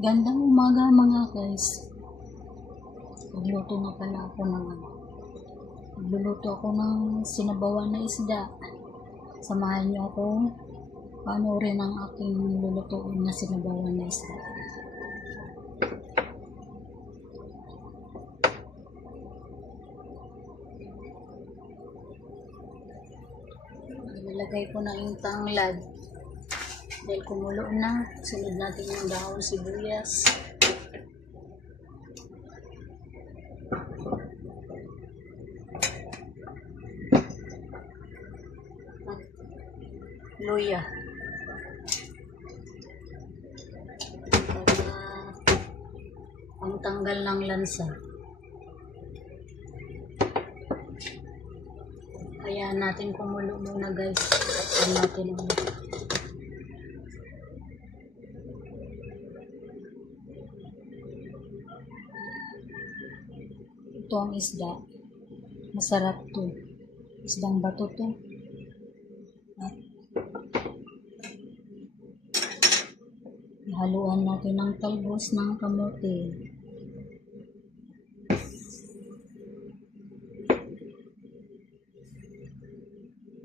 Gandang umaga mga guys. Nagluluto na pala ako ng nagluluto ako ng sinabawan na isda. Samahan niyo ako panoorin ang aking lulutuin na sinabawan na isda. Nilagay ko na yung tanglad. Dahil kumulo na, sunod natin yung dahon sibuyas. At luya. Para pangtanggal ng lansa. Kaya natin kumulo muna guys. At natin ulit. Ito ang isda. Masarap to. Isdang bato to. At haluan natin ng talbos ng kamote.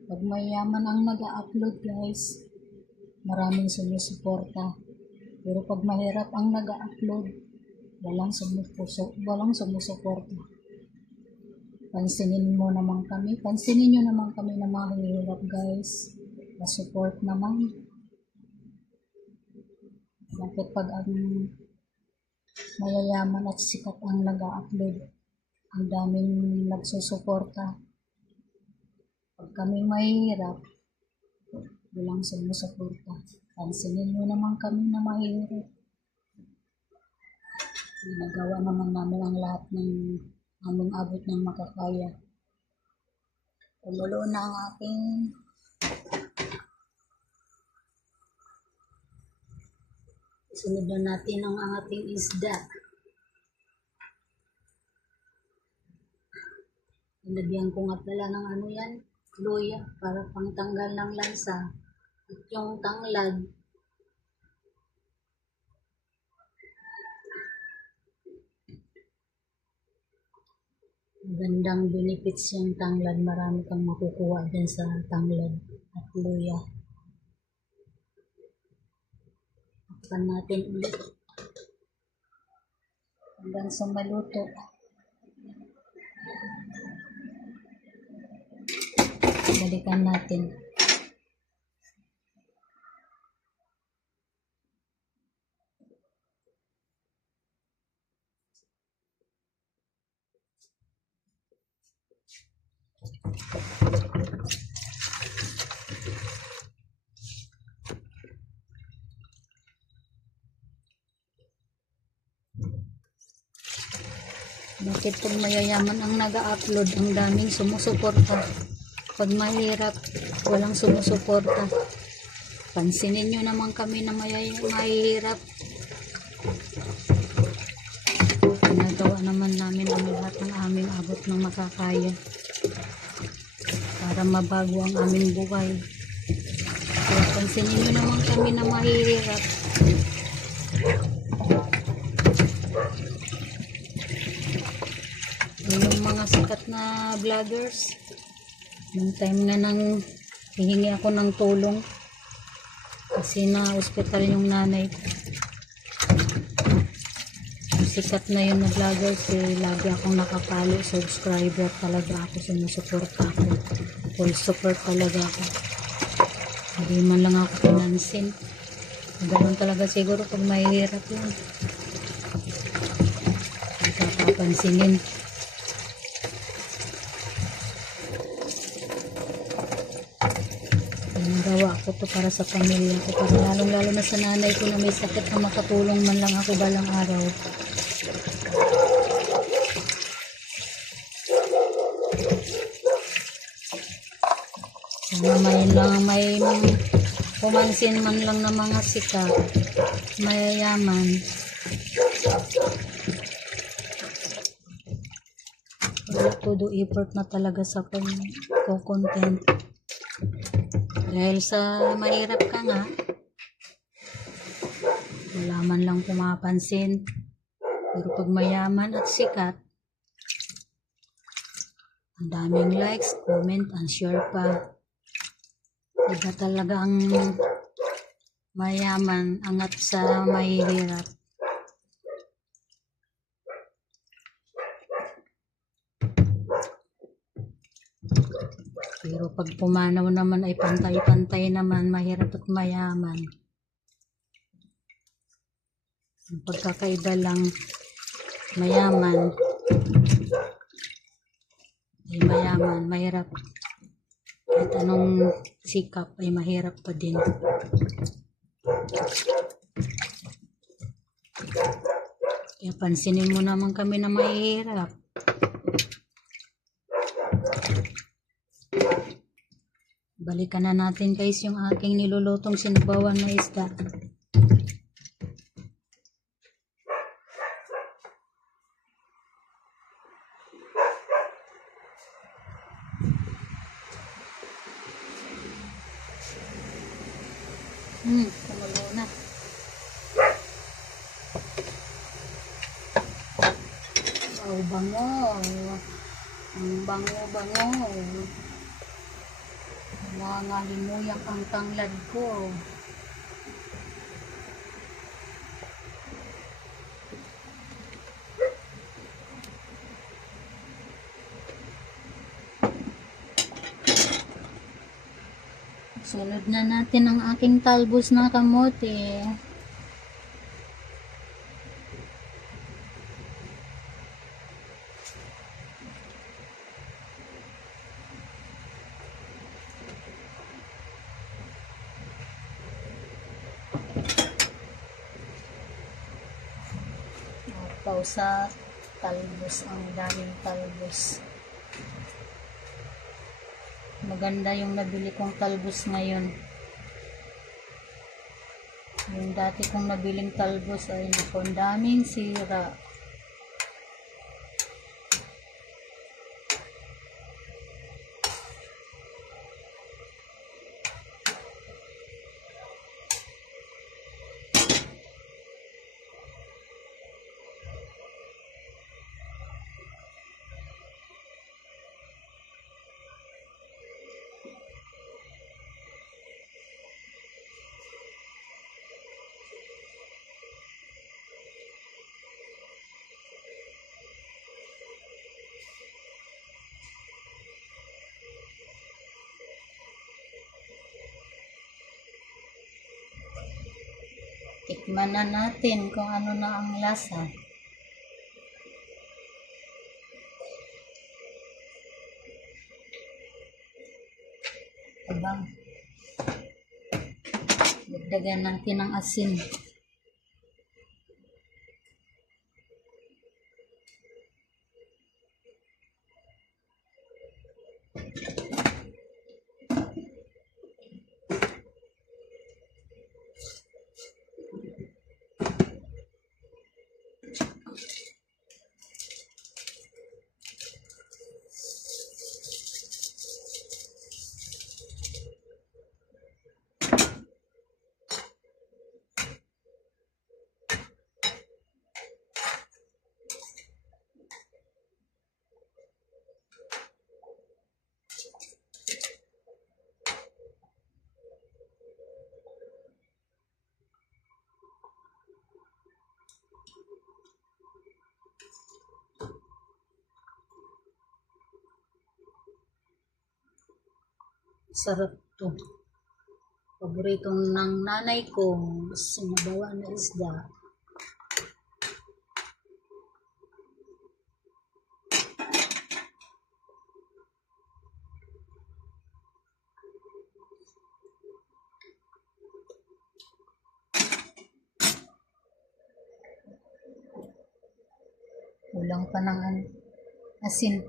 Pag mayaman ang nag-upload guys, maraming sumusuporta. Pero pag mahirap ang nag-upload, walang sumusuporta. Pansinin nyo naman kami na mahirap guys. Na-support naman. Bakit pag ang mayayaman at sikat ang nag-upload, ang daming nagsusuporta. Pag kami mahirap, walang sumusuporta. Pansinin nyo naman kami na mahirap. Nagawa naman namin ang lahat ng aming abot ng makakaya. Kumulo na ang aking sunod na natin ang ating isda. Nilagyan ko nga pala ng luya para pangtanggal ng lansa. At yung tanglad, gandang benefits yung tanglad. Marami kang makukuha dyan sa tanglad at luya. Takpan natin ulit hanggang sa maluto. Balikan natin. Bakit pag mayayaman ang nag-upload, ang daming sumusuporta? Pag mahirap, walang sumusuporta. Pansinin nyo naman kami na mahirap. Ginagawa naman namin ang lahat ng aming abot ng makakaya para mabago ang aming buhay. Kaya pansinin nyo naman kami na mahirap. Yung mga sikat na vloggers, nung time na nang hihingi ako ng tulong kasi na hospital yung nanay ko. Yung sikat na yun na vloggers, lagi akong nakapalo, subscriber talaga ako, sumusuporta ako, full support talaga ako. Hindi man lang ako pinansin. Ganoon talaga siguro pag mahihirap yun, papansinin. Gawa ko to para sa pamilya ko, para lalong lalo na sa nanay ko na may sakit, na makatulong man lang ako balang araw. Sana may pumansin man lang ng mga sikat, mayayaman. Wala todo effort na talaga sa pag-content. Dahil sa mahirap ka nga, Wala man lang pumapansin. Pero pag mayaman at sikat, ang daming likes, comment, and share pa. Iba talaga ang mayaman angat sa mahihirap. Pero pag pumanaw naman ay pantay-pantay naman, mahirap at mayaman. Ang pagkakaiba lang, mayaman ay mayaman, mahirap. Kahit anong sikap ay mahirap pa din. Kaya pansinin mo naman kami na mahirap. Balikan na natin guys yung aking nilulutong sinabawan na isda. Kumulo na. Oh, bango. Ang bango-bango. Nangalimuyak ang tanglad ko. Sunod na natin ang aking talbos na kamote. Sa talbos, ang daming talbos. Maganda yung nabili kong talbos ngayon. Yung dati kong nabiling talbos ay naku, ang daming sira. Tikman na natin kung ano na ang lasa. Abang. Dagdagan natin ng asin. Sarap to. Paborito ng nanay ko, sinabawa na isda. Kulang pa ng asin.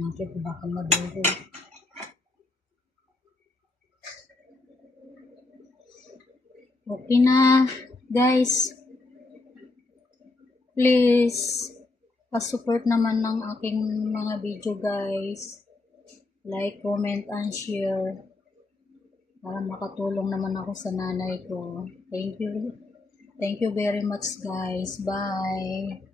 Nakit baka madugo. Okay na, guys. Please, pa-support naman ng aking mga video, guys. Like, comment, and share. Para makatulong naman ako sa nanay ko. Thank you. Thank you very much, guys. Bye.